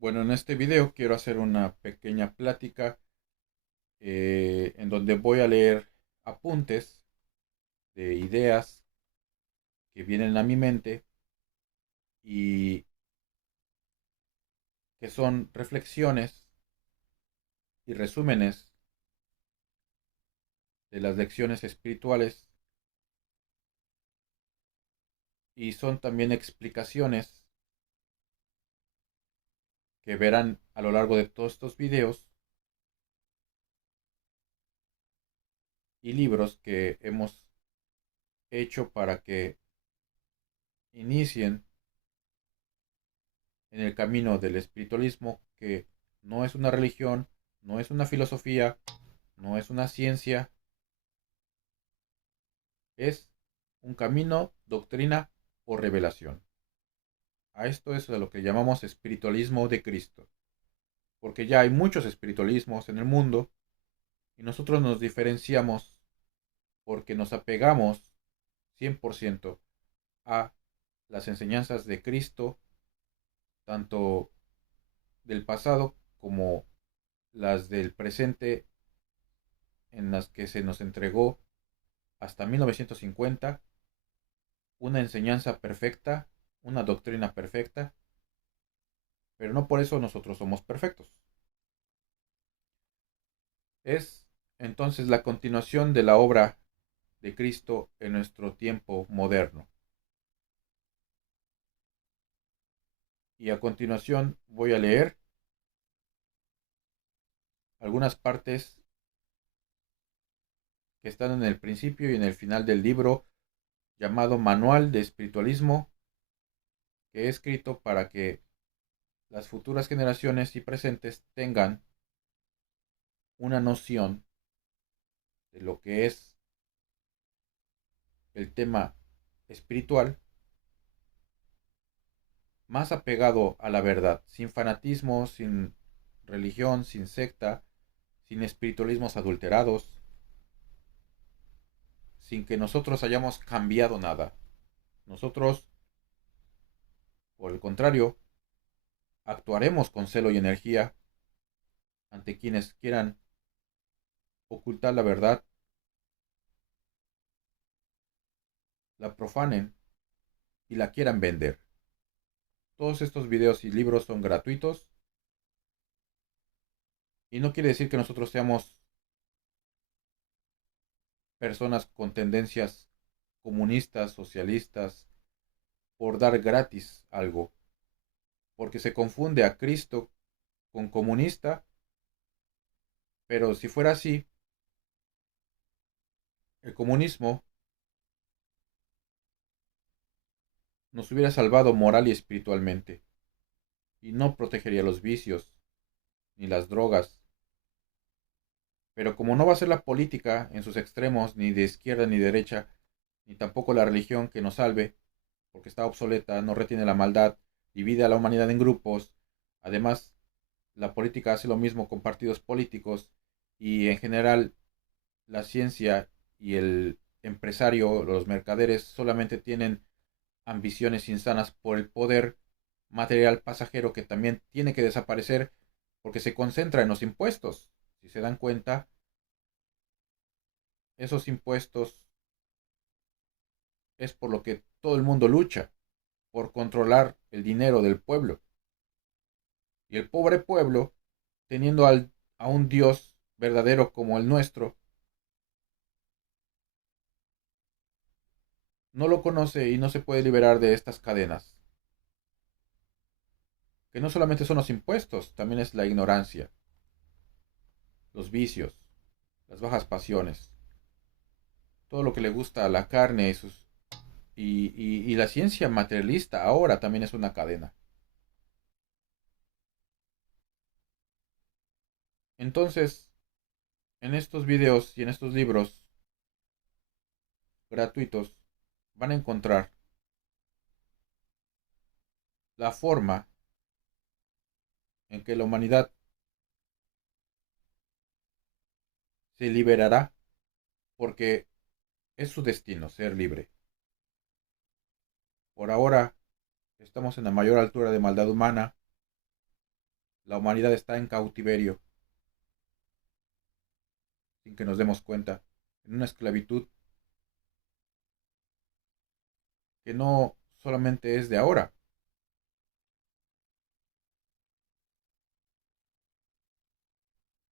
Bueno, en este video quiero hacer una pequeña plática en donde voy a leer apuntes de ideas que vienen a mi mente y que son reflexiones y resúmenes de las lecciones espirituales y son también explicaciones que verán a lo largo de todos estos videos y libros que hemos hecho para que inicien en el camino del espiritualismo, que no es una religión, no es una filosofía, no es una ciencia, es un camino, doctrina o revelación. A esto es a lo que llamamos espiritualismo de Cristo, porque ya hay muchos espiritualismos en el mundo y nosotros nos diferenciamos porque nos apegamos 100% a las enseñanzas de Cristo, tanto del pasado como las del presente, en las que se nos entregó hasta 1950 una enseñanza perfecta, una doctrina perfecta, pero no por eso nosotros somos perfectos. Es entonces la continuación de la obra de Cristo en nuestro tiempo moderno. Y a continuación voy a leer algunas partes que están en el principio y en el final del libro llamado Manual de Espiritualismo, que he escrito para que las futuras generaciones y presentes tengan una noción de lo que es el tema espiritual más apegado a la verdad, sin fanatismo, sin religión, sin secta, sin espiritualismos adulterados, sin que nosotros hayamos cambiado nada. Nosotros, por el contrario, actuaremos con celo y energía ante quienes quieran ocultar la verdad, la profanen y la quieran vender. Todos estos videos y libros son gratuitos y no quiere decir que nosotros seamos personas con tendencias comunistas, socialistas, por dar gratis algo, porque se confunde a Cristo con comunista, pero si fuera así, el comunismo nos hubiera salvado moral y espiritualmente, y no protegería los vicios, ni las drogas. Pero como no va a ser la política en sus extremos, ni de izquierda ni derecha, ni tampoco la religión que nos salve, porque está obsoleta, no retiene la maldad, divide a la humanidad en grupos, además la política hace lo mismo con partidos políticos, y en general la ciencia y el empresario, los mercaderes, solamente tienen ambiciones insanas por el poder material pasajero que también tiene que desaparecer porque se concentra en los impuestos. Si se dan cuenta, esos impuestos es por lo que todo el mundo lucha, por controlar el dinero del pueblo. Y el pobre pueblo, teniendo a un Dios verdadero como el nuestro, no lo conoce y no se puede liberar de estas cadenas, que no solamente son los impuestos, también es la ignorancia, los vicios, las bajas pasiones, todo lo que le gusta a la carne y la ciencia materialista ahora también es una cadena. Entonces, en estos videos y en estos libros gratuitos van a encontrar la forma en que la humanidad se liberará porque es su destino ser libre. Por ahora estamos en la mayor altura de maldad humana la humanidad está en cautiverio, sin que nos demos cuenta, en una esclavitud que no solamente es de ahora,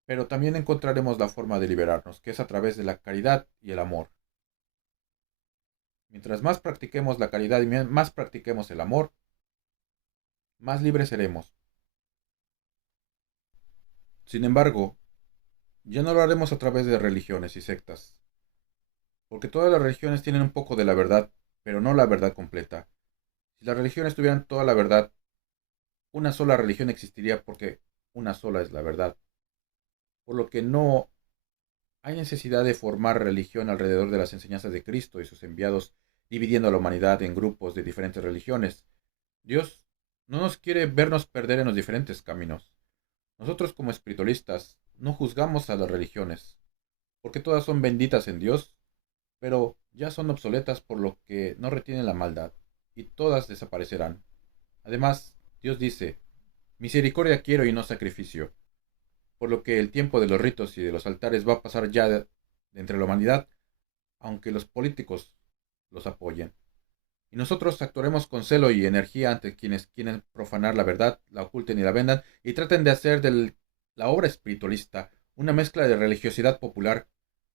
pero también encontraremos la forma de liberarnos, que es a través de la caridad y el amor. Mientras más practiquemos la caridad y más practiquemos el amor, más libres seremos. Sin embargo, ya no lo haremos a través de religiones y sectas, porque todas las religiones tienen un poco de la verdad, pero no la verdad completa. Si las religiones tuvieran toda la verdad, una sola religión existiría porque una sola es la verdad. Por lo que no hay necesidad de formar religión alrededor de las enseñanzas de Cristo y sus enviados, dividiendo a la humanidad en grupos de diferentes religiones. Dios no nos quiere vernos perder en los diferentes caminos. Nosotros como espiritualistas no juzgamos a las religiones, porque todas son benditas en Dios, pero ya son obsoletas por lo que no retienen la maldad, y todas desaparecerán. Además, Dios dice, misericordia quiero y no sacrificio, por lo que el tiempo de los ritos y de los altares va a pasar ya de entre la humanidad, aunque los políticos los apoyen. Y nosotros actuaremos con celo y energía ante quienes quieren profanar la verdad, la oculten y la vendan, y traten de hacer de la obra espiritualista una mezcla de religiosidad popular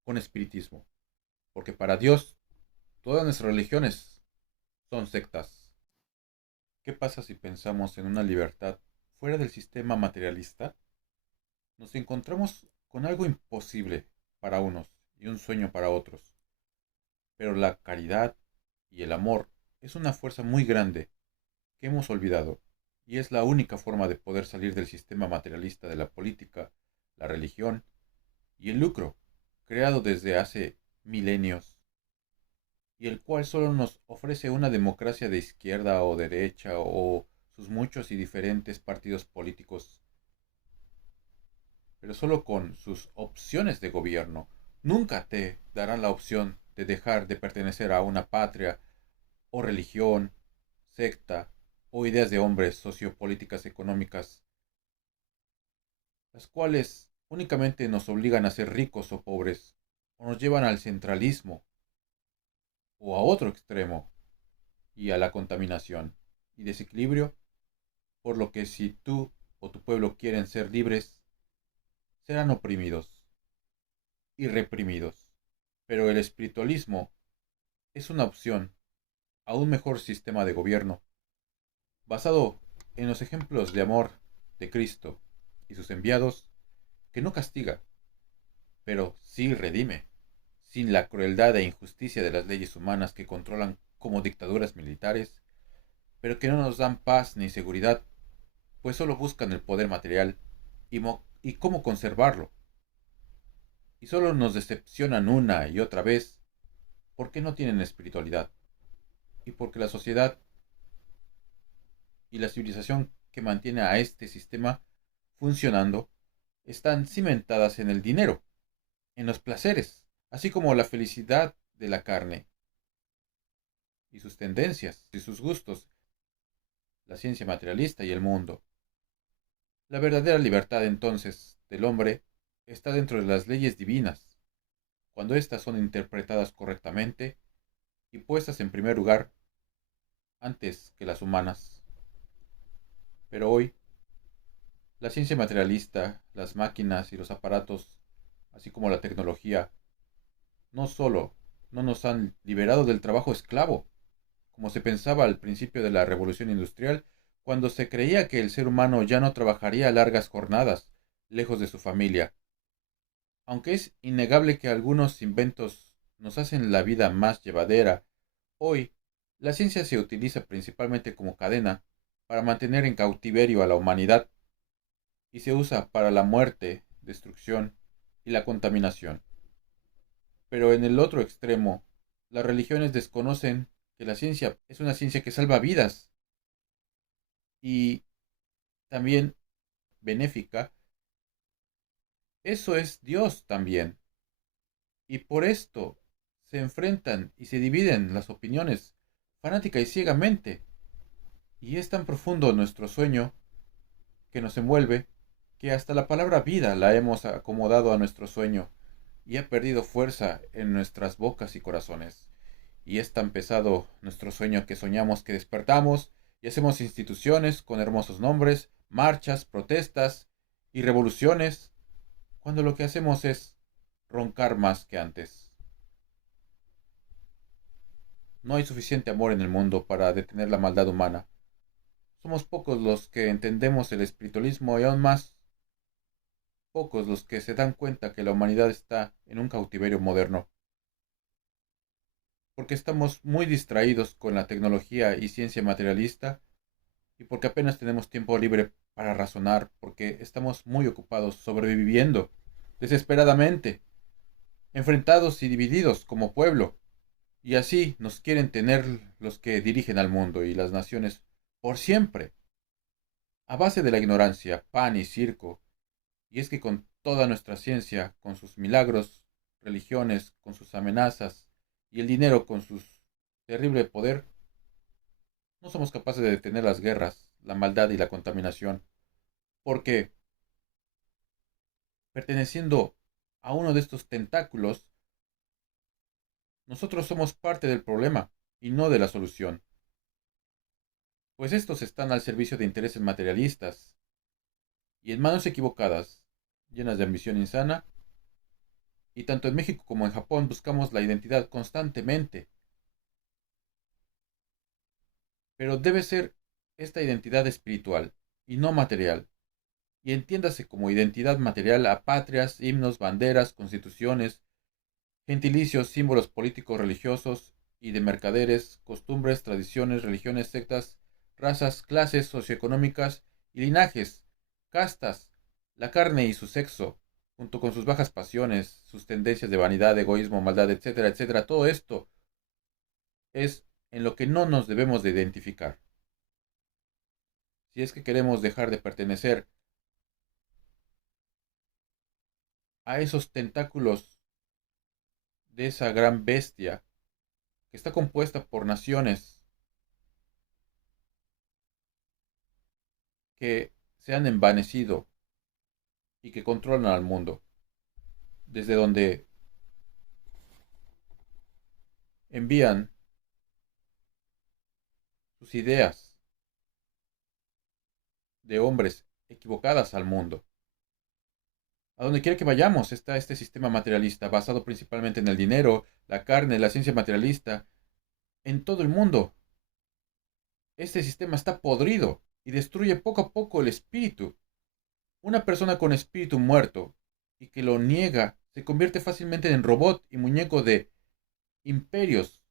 con espiritismo. Porque para Dios, todas nuestras religiones son sectas. ¿Qué pasa si pensamos en una libertad fuera del sistema materialista? Nos encontramos con algo imposible para unos y un sueño para otros. Pero la caridad y el amor es una fuerza muy grande que hemos olvidado, y es la única forma de poder salir del sistema materialista de la política, la religión y el lucro, creado desde hace milenios, y el cual solo nos ofrece una democracia de izquierda o derecha o sus muchos y diferentes partidos políticos, pero solo con sus opciones de gobierno. Nunca te darán la opción de dejar de pertenecer a una patria o religión, secta o ideas de hombres sociopolíticas económicas, las cuales únicamente nos obligan a ser ricos o pobres, o nos llevan al centralismo, o a otro extremo, y a la contaminación y desequilibrio, por lo que si tú o tu pueblo quieren ser libres, serán oprimidos y reprimidos. Pero el espiritualismo es una opción a un mejor sistema de gobierno, basado en los ejemplos de amor de Cristo y sus enviados, que no castiga, pero sí redime, sin la crueldad e injusticia de las leyes humanas que controlan como dictaduras militares, pero que no nos dan paz ni seguridad, pues solo buscan el poder material y cómo conservarlo, y solo nos decepcionan una y otra vez porque no tienen espiritualidad, y porque la sociedad y la civilización que mantiene a este sistema funcionando están cimentadas en el dinero, en los placeres, así como la felicidad de la carne y sus tendencias y sus gustos, la ciencia materialista y el mundo. La verdadera libertad entonces del hombre está dentro de las leyes divinas, cuando éstas son interpretadas correctamente y puestas en primer lugar antes que las humanas. Pero hoy, la ciencia materialista, las máquinas y los aparatos, así como la tecnología, no solo no nos han liberado del trabajo esclavo, como se pensaba al principio de la revolución industrial, cuando se creía que el ser humano ya no trabajaría largas jornadas, lejos de su familia. Aunque es innegable que algunos inventos nos hacen la vida más llevadera, hoy la ciencia se utiliza principalmente como cadena para mantener en cautiverio a la humanidad y se usa para la muerte, destrucción y la contaminación. Pero en el otro extremo, las religiones desconocen que la ciencia es una ciencia que salva vidas y también benéfica. Eso es Dios también. Y por esto se enfrentan y se dividen las opiniones fanática y ciegamente. Y es tan profundo nuestro sueño que nos envuelve que hasta la palabra vida la hemos acomodado a nuestro sueño y ha perdido fuerza en nuestras bocas y corazones. Y es tan pesado nuestro sueño que soñamos que despertamos y hacemos instituciones con hermosos nombres, marchas, protestas y revoluciones, cuando lo que hacemos es roncar más que antes. No hay suficiente amor en el mundo para detener la maldad humana. Somos pocos los que entendemos el espiritualismo y aún más pocos los que se dan cuenta que la humanidad está en un cautiverio moderno, porque estamos muy distraídos con la tecnología y ciencia materialista y porque apenas tenemos tiempo libre para razonar, porque estamos muy ocupados sobreviviendo desesperadamente, enfrentados y divididos como pueblo, y así nos quieren tener los que dirigen al mundo y las naciones por siempre, a base de la ignorancia, pan y circo. Y es que con toda nuestra ciencia, con sus milagros, religiones, con sus amenazas y el dinero con su terrible poder, no somos capaces de detener las guerras, la maldad y la contaminación, porque perteneciendo a uno de estos tentáculos, nosotros somos parte del problema y no de la solución, pues estos están al servicio de intereses materialistas y en manos equivocadas, llenas de ambición insana, y tanto en México como en Japón buscamos la identidad constantemente, pero debe ser esta identidad espiritual y no material, y entiéndase como identidad material a patrias, himnos, banderas, constituciones, gentilicios, símbolos políticos, religiosos y de mercaderes, costumbres, tradiciones, religiones, sectas, razas, clases socioeconómicas y linajes, castas, la carne y su sexo, junto con sus bajas pasiones, sus tendencias de vanidad, egoísmo, maldad, etcétera, etcétera. Todo esto es en lo que no nos debemos de identificar. Si es que queremos dejar de pertenecer a esos tentáculos de esa gran bestia que está compuesta por naciones que se han envanecido y que controlan al mundo, desde donde envían sus ideas de hombres equivocadas al mundo. A donde quiera que vayamos está este sistema materialista basado principalmente en el dinero, la carne, la ciencia materialista, en todo el mundo. Este sistema está podrido y destruye poco a poco el espíritu. Una persona con espíritu muerto y que lo niega se convierte fácilmente en robot y muñeco de imperios,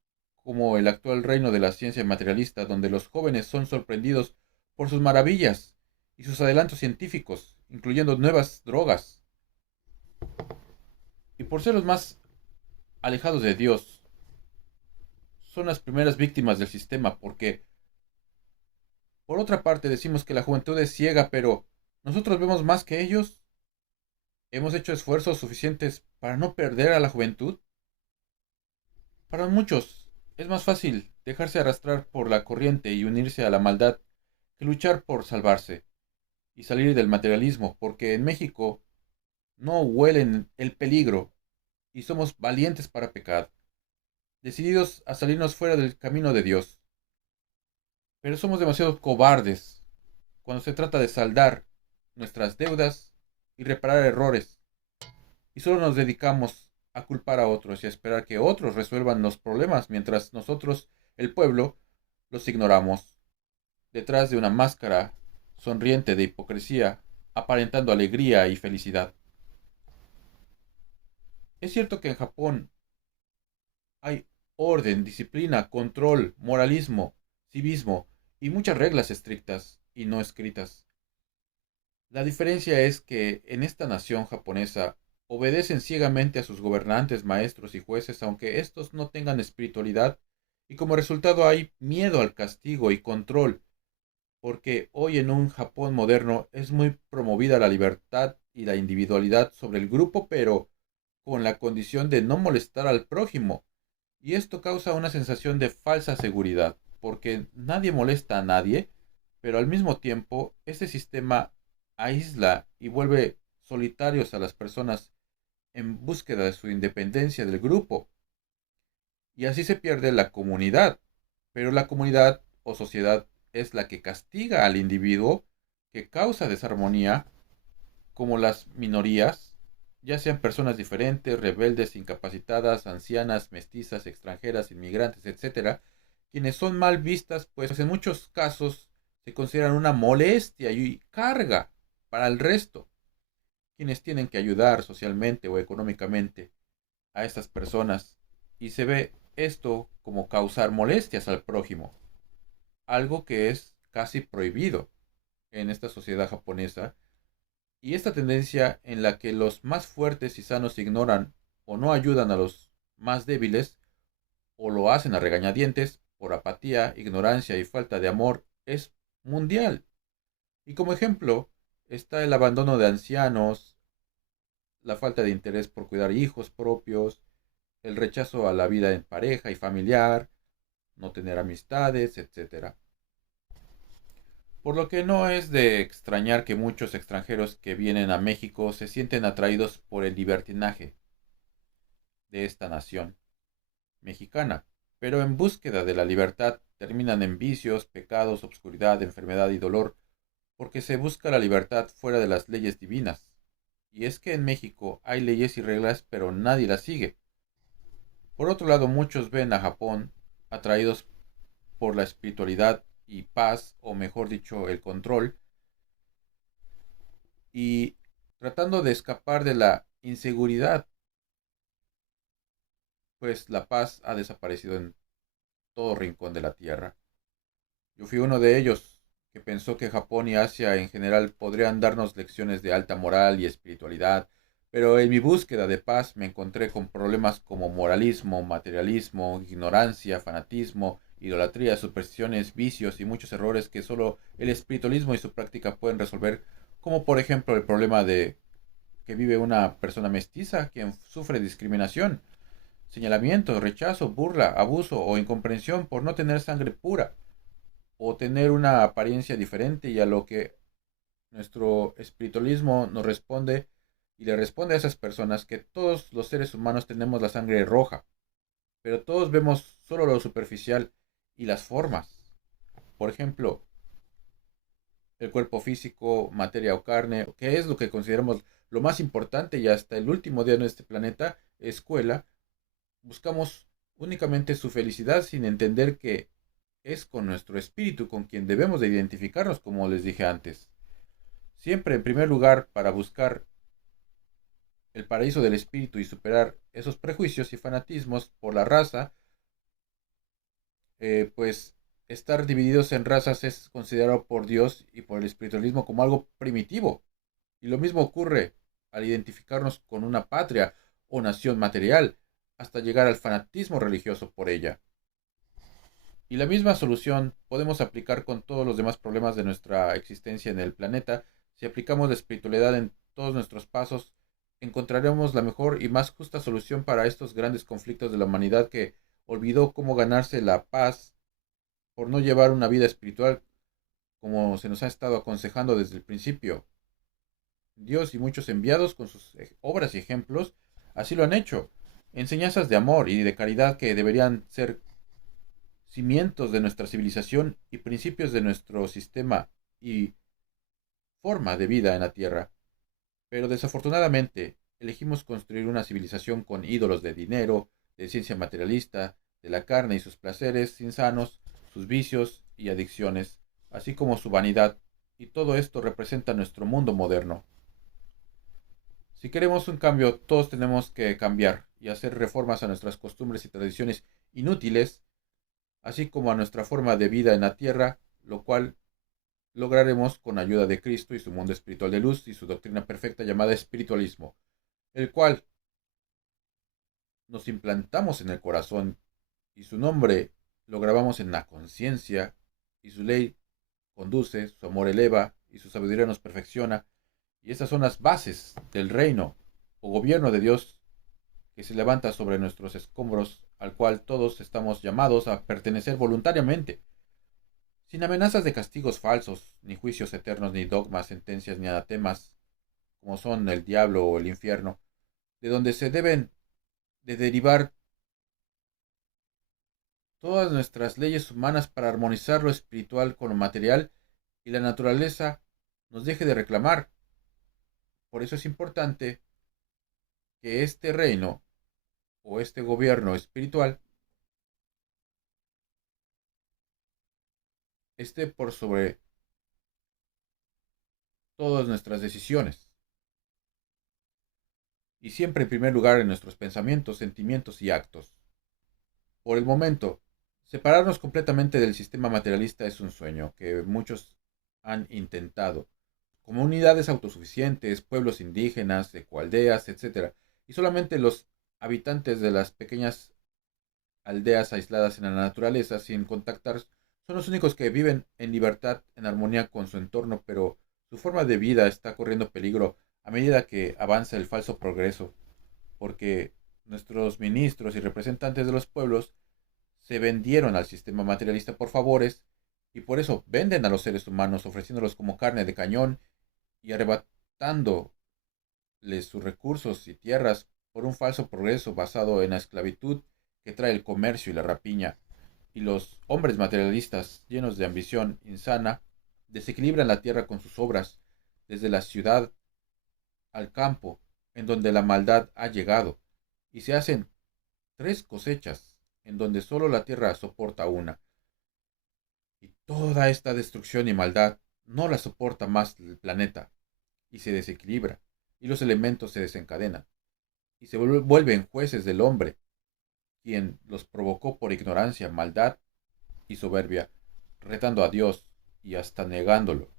como el actual reino de la ciencia materialista, donde los jóvenes son sorprendidos por sus maravillas y sus adelantos científicos, incluyendo nuevas drogas, y por ser los más alejados de Dios, son las primeras víctimas del sistema, porque por otra parte decimos que la juventud es ciega, pero nosotros vemos más que ellos. ¿Hemos hecho esfuerzos suficientes para no perder a la juventud? Para muchos es más fácil dejarse arrastrar por la corriente y unirse a la maldad que luchar por salvarse y salir del materialismo, porque en México no huelen el peligro y somos valientes para pecar, decididos a salirnos fuera del camino de Dios. Pero somos demasiado cobardes cuando se trata de saldar nuestras deudas y reparar errores, y solo nos dedicamos a culpar a otros y a esperar que otros resuelvan los problemas mientras nosotros, el pueblo, los ignoramos detrás de una máscara sonriente de hipocresía, aparentando alegría y felicidad. Es cierto que en Japón hay orden, disciplina, control, moralismo, civismo y muchas reglas estrictas y no escritas. La diferencia es que en esta nación japonesa obedecen ciegamente a sus gobernantes, maestros y jueces, aunque estos no tengan espiritualidad, y como resultado hay miedo al castigo y control, porque hoy en un Japón moderno es muy promovida la libertad y la individualidad sobre el grupo, pero con la condición de no molestar al prójimo. Y esto causa una sensación de falsa seguridad, porque nadie molesta a nadie, pero al mismo tiempo este sistema aísla y vuelve solitarios a las personas en búsqueda de su independencia del grupo. Y así se pierde la comunidad. Pero la comunidad o sociedad es la que castiga al individuo que causa desarmonía, como las minorías, ya sean personas diferentes, rebeldes, incapacitadas, ancianas, mestizas, extranjeras, inmigrantes, etcétera, quienes son mal vistas, pues en muchos casos se consideran una molestia y carga para el resto, quienes tienen que ayudar socialmente o económicamente a estas personas, y se ve esto como causar molestias al prójimo, algo que es casi prohibido en esta sociedad japonesa, y esta tendencia en la que los más fuertes y sanos ignoran o no ayudan a los más débiles, o lo hacen a regañadientes por apatía, ignorancia y falta de amor, es mundial. Y como ejemplo está el abandono de ancianos, la falta de interés por cuidar hijos propios, el rechazo a la vida en pareja y familiar, no tener amistades, etcétera. Por lo que no es de extrañar que muchos extranjeros que vienen a México se sienten atraídos por el libertinaje de esta nación mexicana, pero en búsqueda de la libertad terminan en vicios, pecados, obscuridad, enfermedad y dolor, porque se busca la libertad fuera de las leyes divinas. Y es que en México hay leyes y reglas, pero nadie las sigue. Por otro lado, muchos ven a Japón atraídos por la espiritualidad y paz, o mejor dicho, el control, y tratando de escapar de la inseguridad, pues la paz ha desaparecido en todo rincón de la tierra. Yo fui uno de ellos que pensó que Japón y Asia en general podrían darnos lecciones de alta moral y espiritualidad, pero en mi búsqueda de paz me encontré con problemas como moralismo, materialismo, ignorancia, fanatismo, idolatría, supersticiones, vicios y muchos errores que solo el espiritualismo y su práctica pueden resolver, como por ejemplo el problema de que vive una persona mestiza quien sufre discriminación, señalamiento, rechazo, burla, abuso o incomprensión por no tener sangre pura o tener una apariencia diferente, y a lo que nuestro espiritualismo nos responde y le responde a esas personas que todos los seres humanos tenemos la sangre roja, pero todos vemos solo lo superficial y las formas. Por ejemplo, el cuerpo físico, materia o carne, que es lo que consideramos lo más importante y hasta el último día en este planeta, escuela, buscamos únicamente su felicidad sin entender que es con nuestro espíritu con quien debemos de identificarnos, como les dije antes. Siempre en primer lugar, para buscar el paraíso del espíritu y superar esos prejuicios y fanatismos por la raza, pues estar divididos en razas es considerado por Dios y por el espiritualismo como algo primitivo. Y lo mismo ocurre al identificarnos con una patria o nación material, hasta llegar al fanatismo religioso por ella. Y la misma solución podemos aplicar con todos los demás problemas de nuestra existencia en el planeta. Si aplicamos la espiritualidad en todos nuestros pasos, encontraremos la mejor y más justa solución para estos grandes conflictos de la humanidad que olvidó cómo ganarse la paz por no llevar una vida espiritual como se nos ha estado aconsejando desde el principio. Dios y muchos enviados con sus obras y ejemplos así lo han hecho. Enseñanzas de amor y de caridad que deberían ser cimientos de nuestra civilización y principios de nuestro sistema y forma de vida en la Tierra. Pero desafortunadamente elegimos construir una civilización con ídolos de dinero, de ciencia materialista, de la carne y sus placeres insanos, sus vicios y adicciones, así como su vanidad, y todo esto representa nuestro mundo moderno. Si queremos un cambio, todos tenemos que cambiar y hacer reformas a nuestras costumbres y tradiciones inútiles, así como a nuestra forma de vida en la tierra, lo cual lograremos con ayuda de Cristo y su mundo espiritual de luz y su doctrina perfecta llamada espiritualismo, el cual nos implantamos en el corazón y su nombre lo grabamos en la conciencia, y su ley conduce, su amor eleva y su sabiduría nos perfecciona, y estas son las bases del reino o gobierno de Dios que se levanta sobre nuestros escombros, al cual todos estamos llamados a pertenecer voluntariamente. sin amenazas de castigos falsos, ni juicios eternos, ni dogmas, sentencias, ni anatemas, como son el diablo o el infierno, de donde se deben de derivar todas nuestras leyes humanas para armonizar lo espiritual con lo material y la naturaleza nos deje de reclamar. Por eso es importante que este reino o este gobierno espiritual esté por sobre todas nuestras decisiones y siempre en primer lugar en nuestros pensamientos, sentimientos y actos. Por el momento, separarnos completamente del sistema materialista es un sueño que muchos han intentado. Comunidades autosuficientes, pueblos indígenas, ecoaldeas, etcétera, y solamente los habitantes de las pequeñas aldeas aisladas en la naturaleza sin contactar son los únicos que viven en libertad, en armonía con su entorno, pero su forma de vida está corriendo peligro a medida que avanza el falso progreso, porque nuestros ministros y representantes de los pueblos se vendieron al sistema materialista por favores y por eso venden a los seres humanos ofreciéndolos como carne de cañón y arrebatándoles sus recursos y tierras por un falso progreso basado en la esclavitud que trae el comercio y la rapiña. Y los hombres materialistas, llenos de ambición insana, desequilibran la tierra con sus obras, desde la ciudad al campo, en donde la maldad ha llegado, y se hacen tres cosechas, en donde solo la tierra soporta una. Y toda esta destrucción y maldad no la soporta más el planeta, y se desequilibra, y los elementos se desencadenan, y se vuelven jueces del hombre, quien los provocó por ignorancia, maldad y soberbia, retando a Dios y hasta negándolo.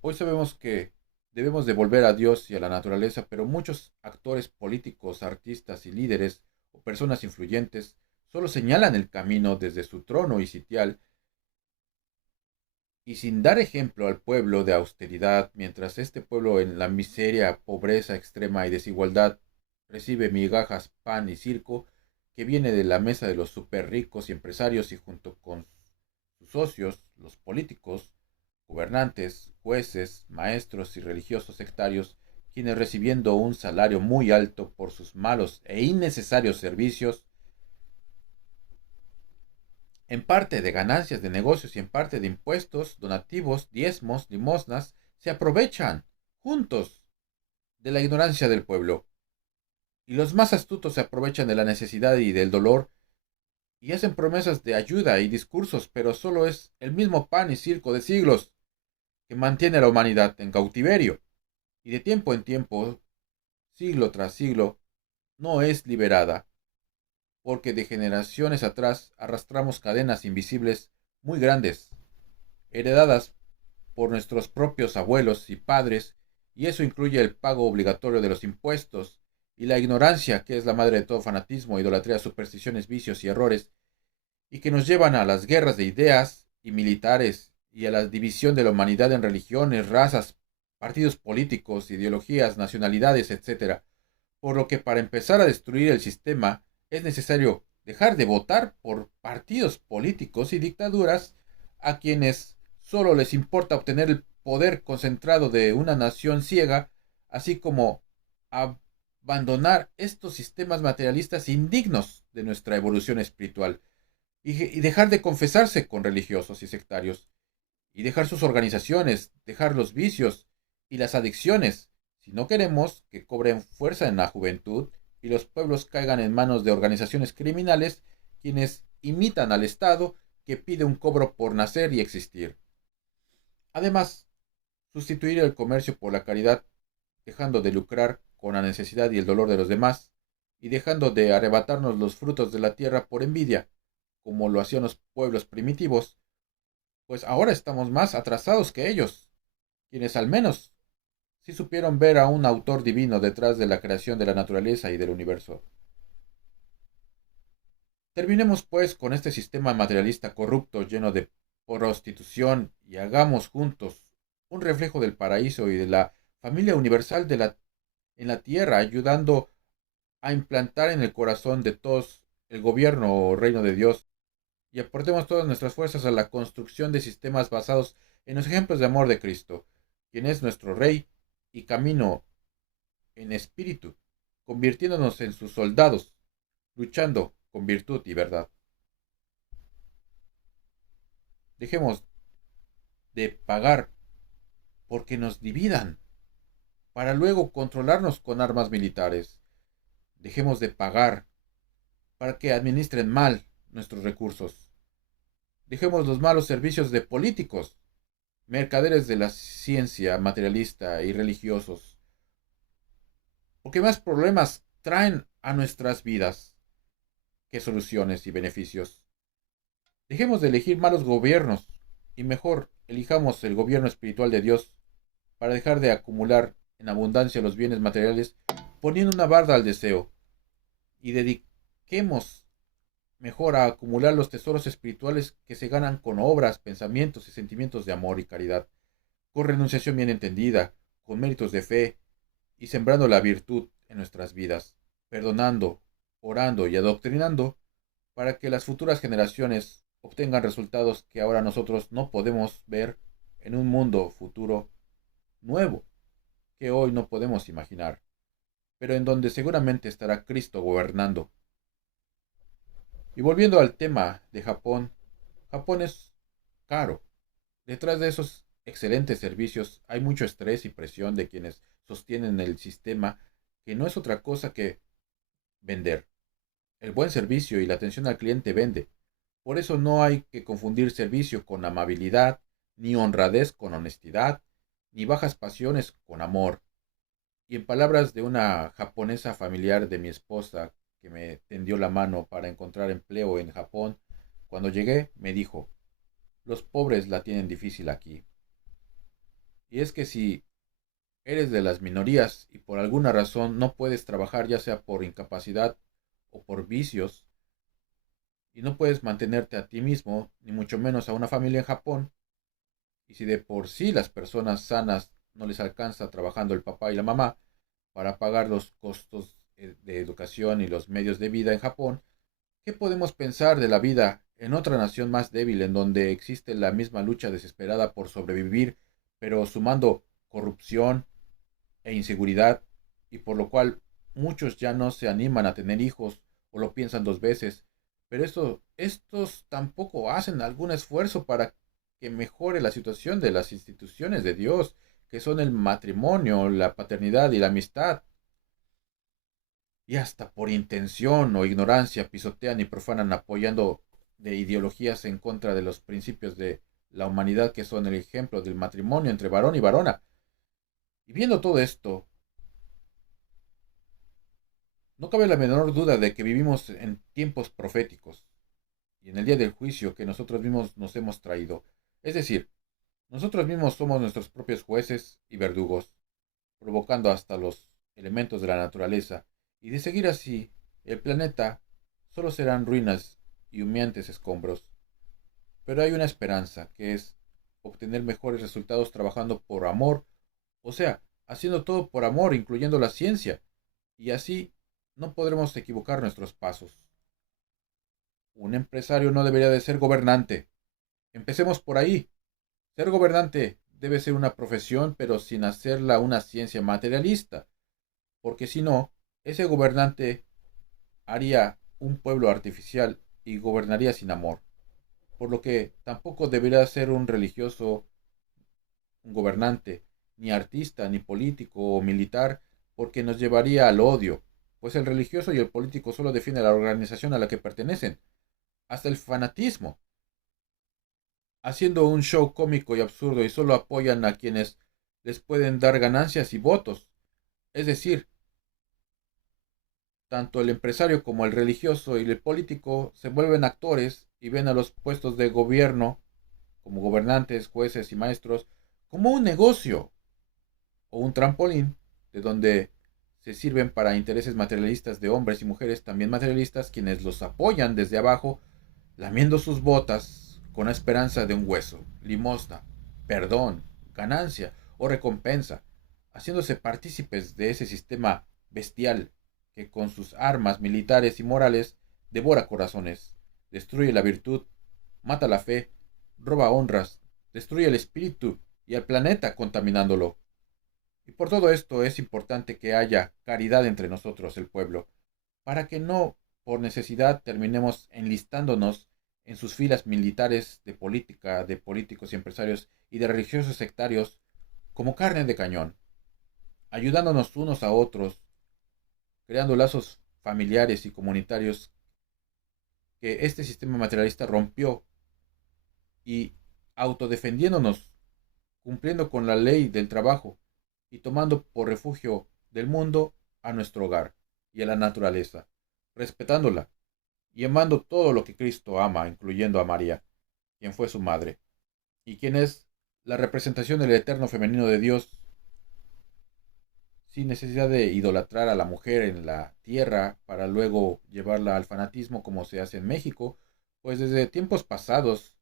Hoy sabemos que debemos devolver a Dios y a la naturaleza, pero muchos actores políticos, artistas y líderes o personas influyentes solo señalan el camino desde su trono y sitial y sin dar ejemplo al pueblo de austeridad, mientras este pueblo en la miseria, pobreza extrema y desigualdad recibe migajas, pan y circo que viene de la mesa de los super ricos y empresarios y junto con sus socios, los políticos, gobernantes, jueces, maestros y religiosos sectarios, quienes recibiendo un salario muy alto por sus malos e innecesarios servicios, en parte de ganancias de negocios y en parte de impuestos, donativos, diezmos, limosnas, se aprovechan juntos de la ignorancia del pueblo. Y los más astutos se aprovechan de la necesidad y del dolor y hacen promesas de ayuda y discursos, pero solo es el mismo pan y circo de siglos que mantiene a la humanidad en cautiverio y de tiempo en tiempo, siglo tras siglo, no es liberada, porque de generaciones atrás arrastramos cadenas invisibles muy grandes, heredadas por nuestros propios abuelos y padres, y eso incluye el pago obligatorio de los impuestos y la ignorancia, que es la madre de todo fanatismo, idolatría, supersticiones, vicios y errores, y que nos llevan a las guerras de ideas y militares y a la división de la humanidad en religiones, razas, partidos políticos, ideologías, nacionalidades, etcétera. Por lo que para empezar a destruir el sistema es necesario dejar de votar por partidos políticos y dictaduras a quienes solo les importa obtener el poder concentrado de una nación ciega, así como abandonar estos sistemas materialistas indignos de nuestra evolución espiritual y dejar de confesarse con religiosos y sectarios y dejar sus organizaciones, dejar los vicios y las adicciones, si no queremos que cobren fuerza en la juventud y los pueblos caigan en manos de organizaciones criminales quienes imitan al Estado que pide un cobro por nacer y existir. Además, sustituir el comercio por la caridad, dejando de lucrar con la necesidad y el dolor de los demás, y dejando de arrebatarnos los frutos de la tierra por envidia, como lo hacían los pueblos primitivos, pues ahora estamos más atrasados que ellos, quienes al menos sí supieron ver a un autor divino detrás de la creación de la naturaleza y del universo. Terminemos pues con este sistema materialista corrupto lleno de prostitución y hagamos juntos un reflejo del paraíso y de la familia universal en la tierra, ayudando a implantar en el corazón de todos el gobierno o reino de Dios y aportemos todas nuestras fuerzas a la construcción de sistemas basados en los ejemplos de amor de Cristo, quien es nuestro Rey y camino en espíritu, convirtiéndonos en sus soldados, luchando con virtud y verdad. Dejemos de pagar porque nos dividan, para luego controlarnos con armas militares. Dejemos de pagar para que administren mal nuestros recursos. Dejemos los malos servicios de políticos, mercaderes de la ciencia materialista y religiosos, porque más problemas traen a nuestras vidas que soluciones y beneficios. Dejemos de elegir malos gobiernos y mejor elijamos el gobierno espiritual de Dios para dejar de acumular en abundancia los bienes materiales poniendo una barda al deseo y dediquemos mejor a acumular los tesoros espirituales que se ganan con obras, pensamientos y sentimientos de amor y caridad, con renunciación bien entendida, con méritos de fe y sembrando la virtud en nuestras vidas, perdonando, orando y adoctrinando para que las futuras generaciones obtengan resultados que ahora nosotros no podemos ver en un mundo futuro nuevo que hoy no podemos imaginar, pero en donde seguramente estará Cristo gobernando. Y volviendo al tema de Japón, Japón es caro. Detrás de esos excelentes servicios hay mucho estrés y presión de quienes sostienen el sistema, que no es otra cosa que vender. El buen servicio y la atención al cliente vende. Por eso no hay que confundir servicio con amabilidad, ni honradez con honestidad, ni bajas pasiones con amor. Y en palabras de una japonesa familiar de mi esposa que me tendió la mano para encontrar empleo en Japón, cuando llegué me dijo, los pobres la tienen difícil aquí. Y es que si eres de las minorías y por alguna razón no puedes trabajar, ya sea por incapacidad o por vicios, y no puedes mantenerte a ti mismo, ni mucho menos a una familia en Japón, y si de por sí las personas sanas no les alcanza trabajando el papá y la mamá para pagar los costos de educación y los medios de vida en Japón, ¿qué podemos pensar de la vida en otra nación más débil en donde existe la misma lucha desesperada por sobrevivir, pero sumando corrupción e inseguridad, y por lo cual muchos ya no se animan a tener hijos o lo piensan dos veces, pero estos tampoco hacen algún esfuerzo para que mejore la situación de las instituciones de Dios, que son el matrimonio, la paternidad y la amistad, y hasta por intención o ignorancia pisotean y profanan apoyando de ideologías en contra de los principios de la humanidad que son el ejemplo del matrimonio entre varón y varona. Y viendo todo esto, no cabe la menor duda de que vivimos en tiempos proféticos y en el día del juicio que nosotros mismos nos hemos traído. Es decir, nosotros mismos somos nuestros propios jueces y verdugos, provocando hasta los elementos de la naturaleza, y de seguir así, el planeta solo serán ruinas y humeantes escombros. Pero hay una esperanza, que es obtener mejores resultados trabajando por amor, o sea, haciendo todo por amor, incluyendo la ciencia, y así no podremos equivocar nuestros pasos. Un empresario no debería de ser gobernante. Empecemos por ahí. Ser gobernante debe ser una profesión, pero sin hacerla una ciencia materialista, porque si no, ese gobernante haría un pueblo artificial y gobernaría sin amor, por lo que tampoco debería ser un religioso, un gobernante, ni artista, ni político o militar, porque nos llevaría al odio, pues el religioso y el político solo defienden la organización a la que pertenecen, hasta el fanatismo, haciendo un show cómico y absurdo y solo apoyan a quienes les pueden dar ganancias y votos. Es decir, tanto el empresario como el religioso y el político se vuelven actores y ven a los puestos de gobierno, como gobernantes, jueces y maestros, como un negocio o un trampolín de donde se sirven para intereses materialistas de hombres y mujeres también materialistas, quienes los apoyan desde abajo, lamiendo sus botas con la esperanza de un hueso, limosna, perdón, ganancia o recompensa, haciéndose partícipes de ese sistema bestial que con sus armas militares y morales devora corazones, destruye la virtud mata la fe, roba honras, destruye el espíritu y al planeta contaminándolo. Y por todo esto es importante que haya caridad entre nosotros, el pueblo, para que no por necesidad terminemos enlistándonos en sus filas militares de política, de políticos y empresarios y de religiosos sectarios como carne de cañón, ayudándonos unos a otros, creando lazos familiares y comunitarios que este sistema materialista rompió y autodefendiéndonos, cumpliendo con la ley del trabajo y tomando por refugio del mundo a nuestro hogar y a la naturaleza, respetándola y amando todo lo que Cristo ama, incluyendo a María, quien fue su madre, y quien es la representación del eterno femenino de Dios, sin necesidad de idolatrar a la mujer en la tierra para luego llevarla al fanatismo como se hace en México, pues desde tiempos pasados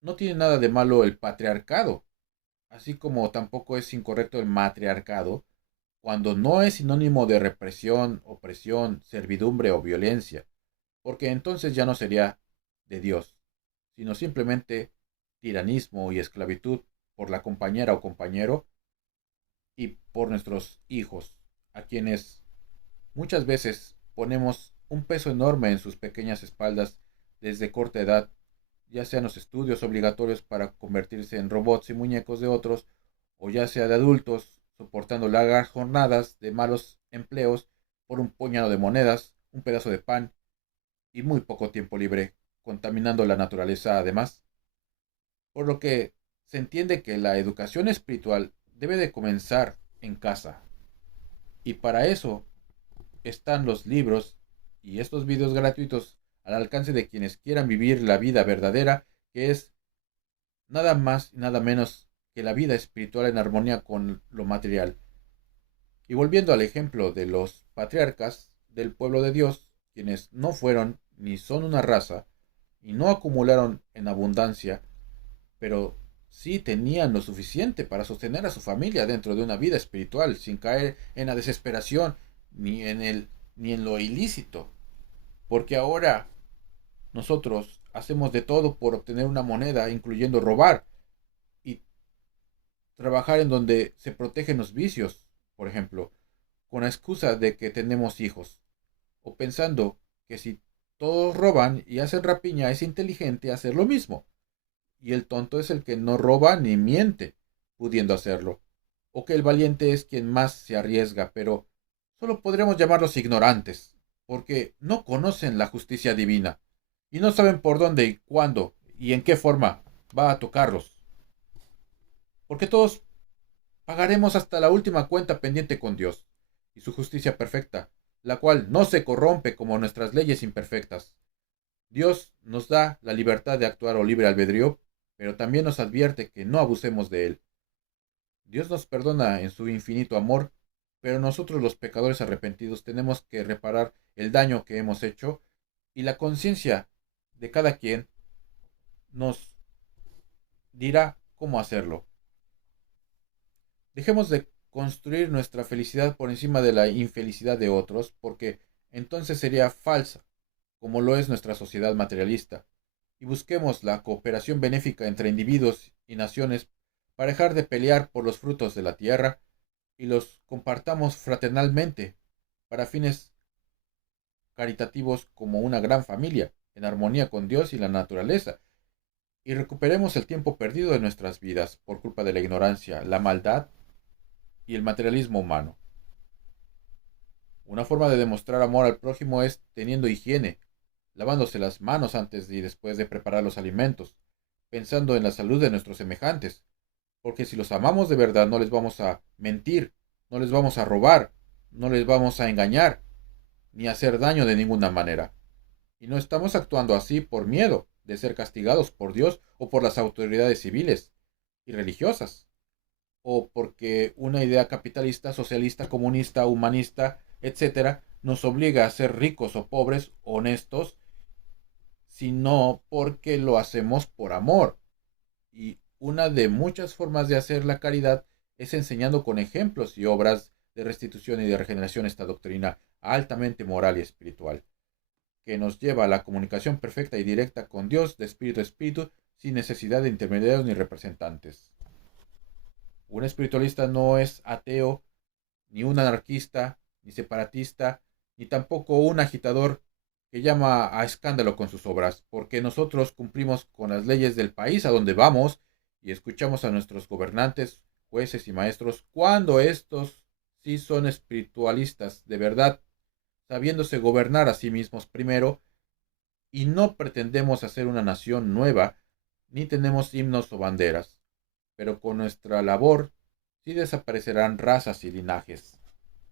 no tiene nada de malo el patriarcado, así como tampoco es incorrecto el matriarcado, cuando no es sinónimo de represión, opresión, servidumbre o violencia, porque entonces ya no sería de Dios, sino simplemente tiranismo y esclavitud por la compañera o compañero y por nuestros hijos, a quienes muchas veces ponemos un peso enorme en sus pequeñas espaldas desde corta edad, ya sean los estudios obligatorios para convertirse en robots y muñecos de otros, o ya sea de adultos soportando largas jornadas de malos empleos por un puñado de monedas, un pedazo de pan y muy poco tiempo libre, contaminando la naturaleza además. Por lo que se entiende que la educación espiritual debe de comenzar en casa. Y para eso están los libros y estos videos gratuitos al alcance de quienes quieran vivir la vida verdadera, que es nada más y nada menos que la vida espiritual en armonía con lo material. Y volviendo al ejemplo de los patriarcas del pueblo de Dios, quienes no fueron ni son una raza y no acumularon en abundancia, pero sí tenían lo suficiente para sostener a su familia dentro de una vida espiritual sin caer en la desesperación ni en lo ilícito, porque ahora nosotros hacemos de todo por obtener una moneda, incluyendo robar y trabajar en donde se protegen los vicios, por ejemplo, con la excusa de que tenemos hijos, o pensando que si todos roban y hacen rapiña es inteligente hacer lo mismo, y el tonto es el que no roba ni miente, pudiendo hacerlo, o que el valiente es quien más se arriesga, pero solo podremos llamarlos ignorantes, porque no conocen la justicia divina, y no saben por dónde y cuándo y en qué forma va a tocarlos, porque todos pagaremos hasta la última cuenta pendiente con Dios y su justicia perfecta, la cual no se corrompe como nuestras leyes imperfectas. Dios nos da la libertad de actuar o libre albedrío, pero también nos advierte que no abusemos de él. Dios nos perdona en su infinito amor, pero nosotros los pecadores arrepentidos tenemos que reparar el daño que hemos hecho y la conciencia de cada quien nos dirá cómo hacerlo. Dejemos de construir nuestra felicidad por encima de la infelicidad de otros, porque entonces sería falsa, como lo es nuestra sociedad materialista, y busquemos la cooperación benéfica entre individuos y naciones para dejar de pelear por los frutos de la tierra y los compartamos fraternalmente para fines caritativos como una gran familia, en armonía con Dios y la naturaleza, y recuperemos el tiempo perdido de nuestras vidas por culpa de la ignorancia, la maldad y el materialismo humano. Una forma de demostrar amor al prójimo es teniendo higiene, lavándose las manos antes y después de preparar los alimentos, pensando en la salud de nuestros semejantes, porque si los amamos de verdad no les vamos a mentir, no les vamos a robar, no les vamos a engañar, ni a hacer daño de ninguna manera. Y no estamos actuando así por miedo de ser castigados por Dios o por las autoridades civiles y religiosas, o porque una idea capitalista, socialista, comunista, humanista, etcétera, nos obliga a ser ricos o pobres, honestos, sino porque lo hacemos por amor. Y una de muchas formas de hacer la caridad es enseñando con ejemplos y obras de restitución y de regeneración esta doctrina altamente moral y espiritual. que nos lleva a la comunicación perfecta y directa con Dios de espíritu a espíritu, sin necesidad de intermediarios ni representantes. Un espiritualista no es ateo, ni un anarquista, ni separatista, ni tampoco un agitador que llama a escándalo con sus obras, porque nosotros cumplimos con las leyes del país a donde vamos y escuchamos a nuestros gobernantes, jueces y maestros cuando estos sí son espiritualistas de verdad, sabiéndose gobernar a sí mismos primero, y no pretendemos hacer una nación nueva, ni tenemos himnos o banderas, pero con nuestra labor sí desaparecerán razas y linajes,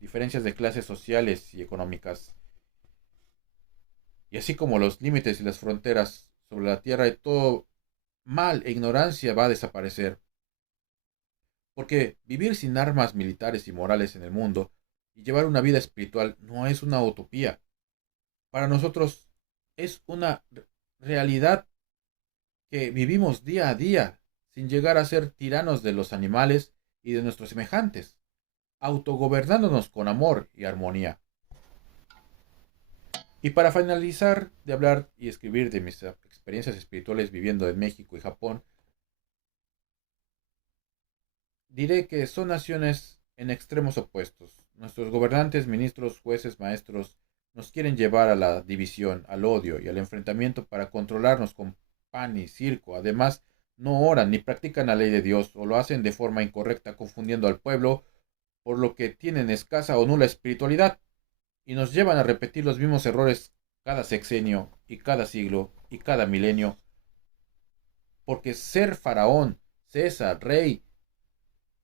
diferencias de clases sociales y económicas, y así como los límites y las fronteras sobre la tierra de todo mal e ignorancia va a desaparecer, porque vivir sin armas militares y morales en el mundo y llevar una vida espiritual no es una utopía. Para nosotros es una realidad que vivimos día a día, sin llegar a ser tiranos de los animales y de nuestros semejantes, autogobernándonos con amor y armonía. Y para finalizar de hablar y escribir de mis experiencias espirituales viviendo en México y Japón, diré que son naciones en extremos opuestos. Nuestros gobernantes, ministros, jueces, maestros nos quieren llevar a la división, al odio y al enfrentamiento para controlarnos con pan y circo. Además, no oran ni practican la ley de Dios o lo hacen de forma incorrecta, confundiendo al pueblo, por lo que tienen escasa o nula espiritualidad y nos llevan a repetir los mismos errores cada sexenio y cada siglo y cada milenio, porque ser faraón, César, rey,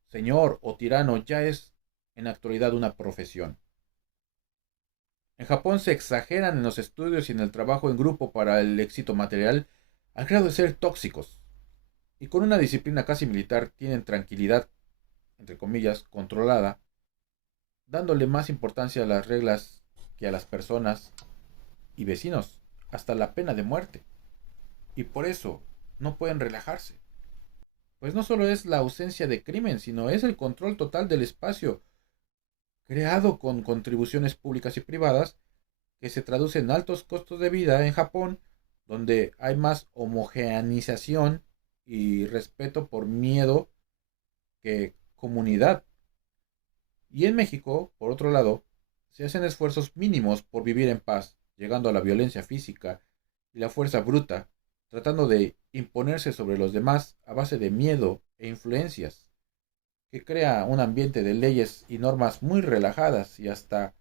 señor o tirano ya es en la actualidad una profesión. En Japón se exageran en los estudios y en el trabajo en grupo para el éxito material al grado de ser tóxicos, y con una disciplina casi militar tienen tranquilidad, entre comillas, controlada, dándole más importancia a las reglas que a las personas y vecinos, hasta la pena de muerte. Y por eso no pueden relajarse. Pues no solo es la ausencia de crimen, sino es el control total del espacio, creado con contribuciones públicas y privadas, que se traduce en altos costos de vida en Japón, donde hay más homogeneización y respeto por miedo que comunidad. Y en México, por otro lado, se hacen esfuerzos mínimos por vivir en paz, llegando a la violencia física y la fuerza bruta, tratando de imponerse sobre los demás a base de miedo e influencias, que crea un ambiente de leyes y normas muy relajadas y hasta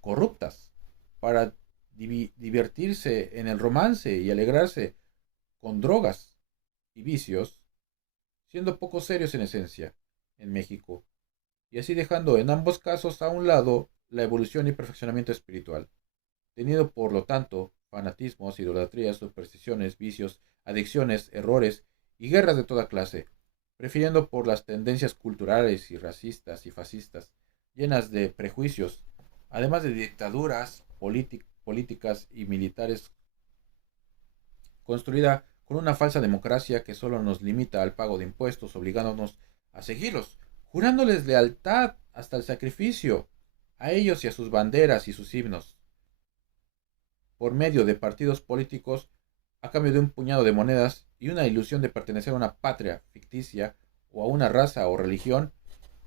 corruptas, para divertirse en el romance y alegrarse con drogas y vicios, siendo poco serios en esencia en México, y así dejando en ambos casos a un lado la evolución y perfeccionamiento espiritual, teniendo por lo tanto fanatismos, idolatrías, supersticiones, vicios, adicciones, errores y guerras de toda clase, prefiriendo por las tendencias culturales y racistas y fascistas, llenas de prejuicios, además de dictaduras políticas y militares, construida con una falsa democracia que solo nos limita al pago de impuestos, obligándonos a seguirlos, jurándoles lealtad hasta el sacrificio, a ellos y a sus banderas y sus himnos, por medio de partidos políticos, a cambio de un puñado de monedas y una ilusión de pertenecer a una patria ficticia o a una raza o religión,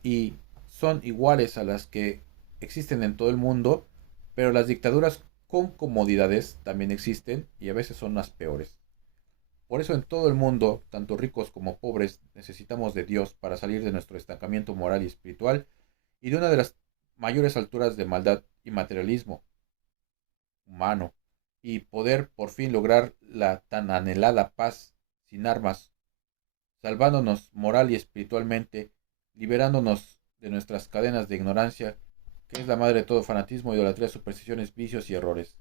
y son iguales a las que existen en todo el mundo, pero las dictaduras con comodidades también existen y a veces son las peores. Por eso en todo el mundo, tanto ricos como pobres, necesitamos de Dios para salir de nuestro estancamiento moral y espiritual y de una de las mayores alturas de maldad y materialismo humano, y poder por fin lograr la tan anhelada paz sin armas, salvándonos moral y espiritualmente, liberándonos de nuestras cadenas de ignorancia, que es la madre de todo fanatismo, idolatría, supersticiones, vicios y errores,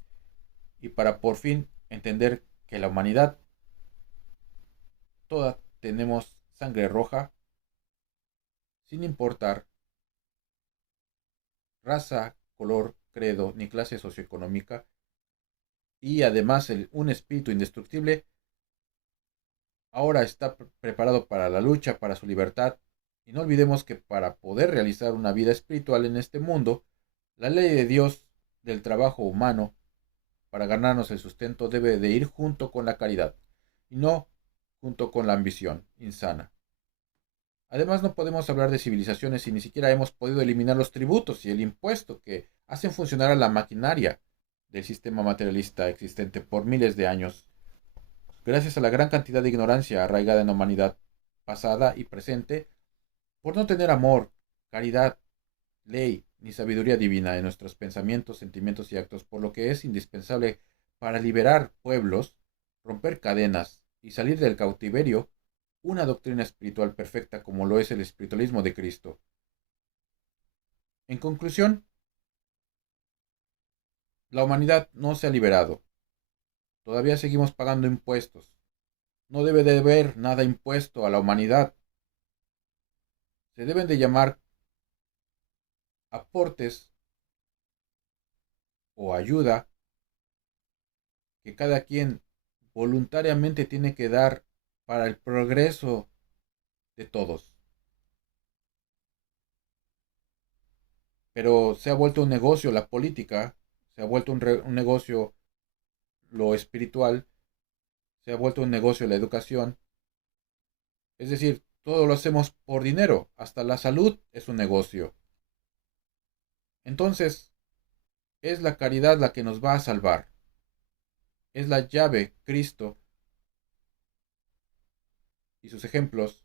y para por fin entender que la humanidad toda tenemos sangre roja, sin importar raza, color, credo ni clase socioeconómica, y además un espíritu indestructible ahora está preparado para la lucha, para su libertad. Y no olvidemos que para poder realizar una vida espiritual en este mundo, la ley de Dios del trabajo humano para ganarnos el sustento debe de ir junto con la caridad y no junto con la ambición insana. Además, no podemos hablar de civilizaciones si ni siquiera hemos podido eliminar los tributos y el impuesto que hacen funcionar a la maquinaria del sistema materialista existente por miles de años, gracias a la gran cantidad de ignorancia arraigada en la humanidad pasada y presente, por no tener amor, caridad, ley ni sabiduría divina en nuestros pensamientos, sentimientos y actos, por lo que es indispensable para liberar pueblos, romper cadenas y salir del cautiverio, una doctrina espiritual perfecta como lo es el espiritualismo de Cristo. En conclusión, la humanidad no se ha liberado. Todavía seguimos pagando impuestos. No debe de haber nada impuesto a la humanidad. Se deben de llamar aportes o ayuda que cada quien voluntariamente tiene que dar para el progreso de todos. Pero se ha vuelto un negocio la política, se ha vuelto un negocio lo espiritual, se ha vuelto un negocio la educación. Es decir, todo lo hacemos por dinero, hasta la salud es un negocio. Entonces, es la caridad la que nos va a salvar. Es la llave, Cristo y sus ejemplos,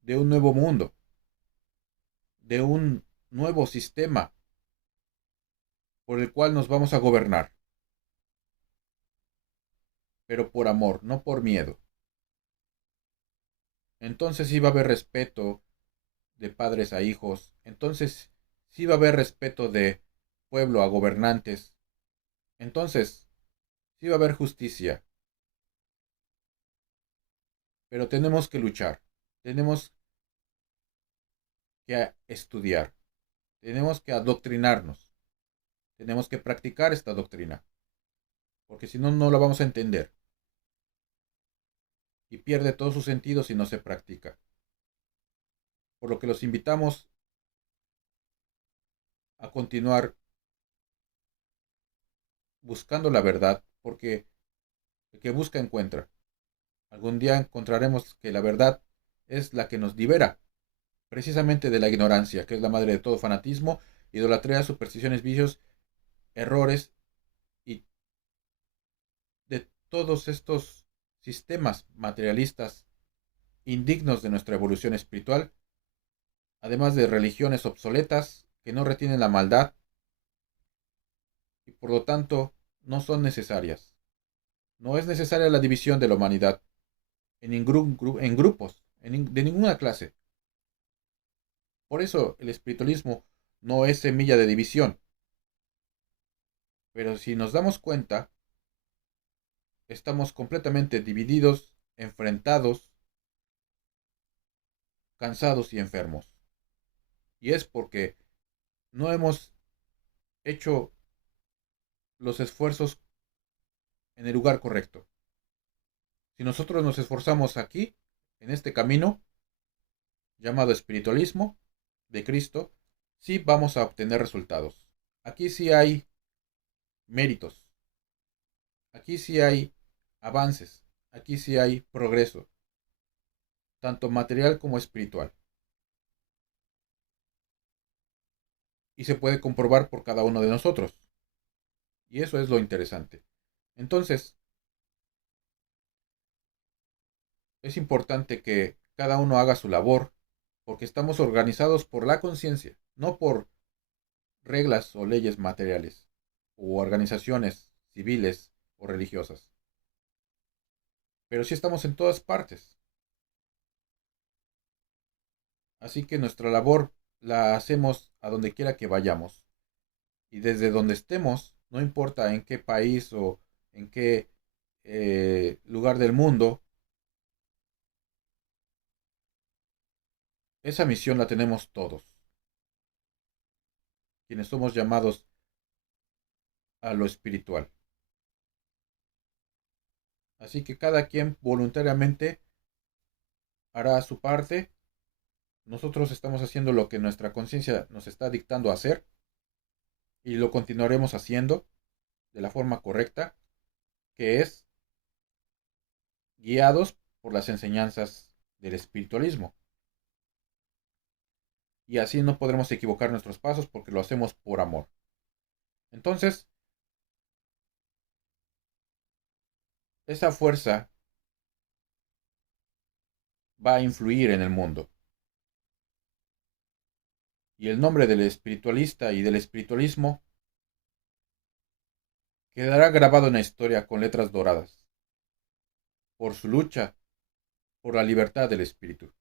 de un nuevo mundo, de un nuevo sistema por el cual nos vamos a gobernar, pero por amor, no por miedo. Entonces sí va a haber respeto de padres a hijos, entonces sí va a haber respeto de pueblo a gobernantes, entonces sí va a haber justicia, pero tenemos que luchar, tenemos que estudiar, tenemos que adoctrinarnos, tenemos que practicar esta doctrina, porque si no, no la vamos a entender y pierde todo su sentido si no se practica. Por lo que los invitamos a continuar buscando la verdad, porque el que busca encuentra. Algún día encontraremos que la verdad es la que nos libera precisamente de la ignorancia, que es la madre de todo fanatismo, idolatría, supersticiones, vicios, errores y de todos estos sistemas materialistas indignos de nuestra evolución espiritual, además de religiones obsoletas que no retienen la maldad y por lo tanto no son necesarias. No es necesaria la división de la humanidad en grupos, de ninguna clase. Por eso el espiritualismo no es semilla de división. Pero si nos damos cuenta, estamos completamente divididos, enfrentados, cansados y enfermos. Y es porque no hemos hecho los esfuerzos en el lugar correcto. Si nosotros nos esforzamos aquí, en este camino llamado espiritualismo de Cristo, sí vamos a obtener resultados. Aquí sí hay méritos. Aquí sí hay avances. Aquí sí hay progreso, tanto material como espiritual. Y se puede comprobar por cada uno de nosotros. Y eso es lo interesante. Entonces, es importante que cada uno haga su labor, porque estamos organizados por la conciencia, no por reglas o leyes materiales, o organizaciones civiles o religiosas. Pero sí estamos en todas partes. Así que nuestra labor la hacemos a donde quiera que vayamos. Y desde donde estemos, no importa en qué país o en qué lugar del mundo, esa misión la tenemos todos, quienes somos llamados a lo espiritual. Así que cada quien voluntariamente hará su parte. Nosotros estamos haciendo lo que nuestra conciencia nos está dictando a hacer y lo continuaremos haciendo de la forma correcta, que es guiados por las enseñanzas del espiritualismo. Y así no podremos equivocar nuestros pasos porque lo hacemos por amor. Entonces, esa fuerza va a influir en el mundo. Y el nombre del espiritualista y del espiritualismo quedará grabado en la historia con letras doradas, por su lucha por la libertad del espíritu.